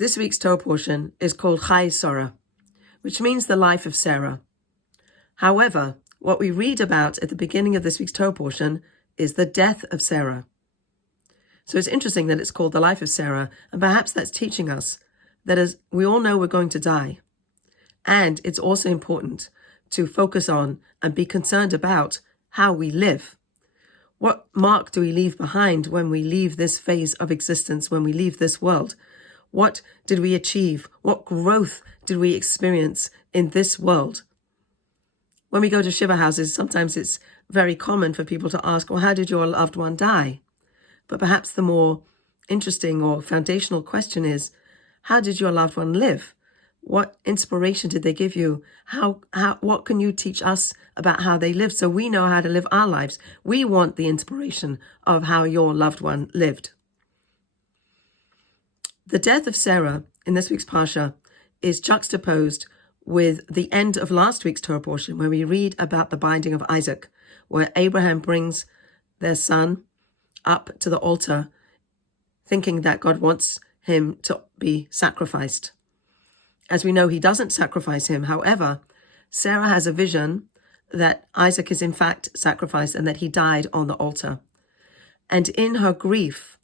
This week's Torah portion is called Chayei Sara, which means the life of Sarah. However, what we read about at the beginning of this week's Torah portion is the death of Sarah. So it's interesting that it's called the life of Sarah, and perhaps that's teaching us that as we all know we're going to die. And it's also important to focus on and be concerned about how we live. What mark do we leave behind when we leave this phase of existence, when we leave this world? What did we achieve? What growth did we experience in this world? When we go to Shiva houses, sometimes it's very common for people to ask, well, how did your loved one die? But perhaps the more interesting or foundational question is, how did your loved one live? What inspiration did they give you? What can you teach us about how they lived so we know how to live our lives? We want the inspiration of how your loved one lived. The death of Sarah in this week's Parsha is juxtaposed with the end of last week's Torah portion, where we read about the binding of Isaac, where Abraham brings their son up to the altar, thinking that God wants him to be sacrificed. As we know, he doesn't sacrifice him. However, Sarah has a vision that Isaac is in fact sacrificed and that he died on the altar. And in her grief,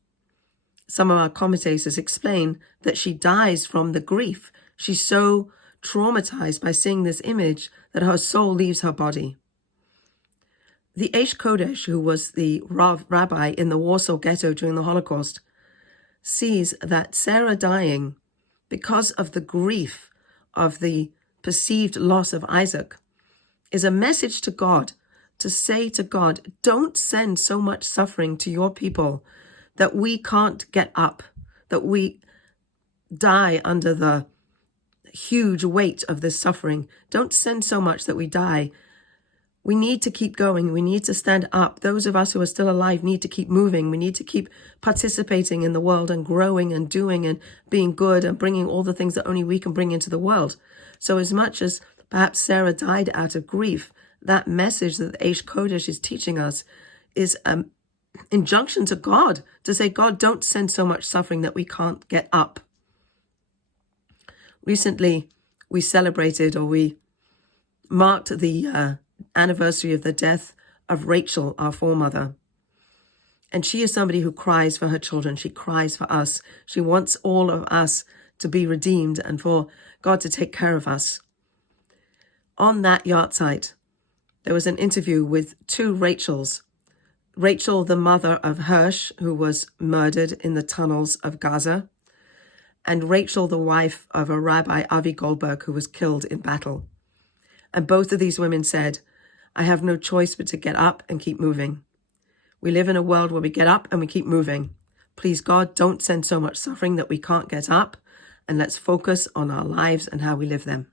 some of our commentators explain that she dies from the grief. She's so traumatized by seeing this image that her soul leaves her body. The Eish Kodesh, who was the rabbi in the Warsaw Ghetto during the Holocaust, sees that Sarah dying because of the grief of the perceived loss of Isaac is a message to God, to say to God, don't send so much suffering to your people that we can't get up, that we die under the huge weight of this suffering. Don't send so much that we die. We need to keep going. We need to stand up. Those of us who are still alive need to keep moving. We need to keep participating in the world and growing and doing and being good and bringing all the things that only we can bring into the world. So as much as perhaps Sarah died out of grief, that message that the Eish Kodesh is teaching us is an injunction to God to say, God, don't send so much suffering that we can't get up. Recently, we celebrated, or we marked the anniversary of the death of Rachel, our foremother. And she is somebody who cries for her children. She cries for us. She wants all of us to be redeemed and for God to take care of us. On that yahrzeit, there was an interview with two Rachels. Rachel, the mother of Hirsch, who was murdered in the tunnels of Gaza, and Rachel, the wife of a Rabbi, Avi Goldberg, who was killed in battle. And both of these women said, I have no choice but to get up and keep moving. We live in a world where we get up and we keep moving. Please, God, don't send so much suffering that we can't get up, and let's focus on our lives and how we live them.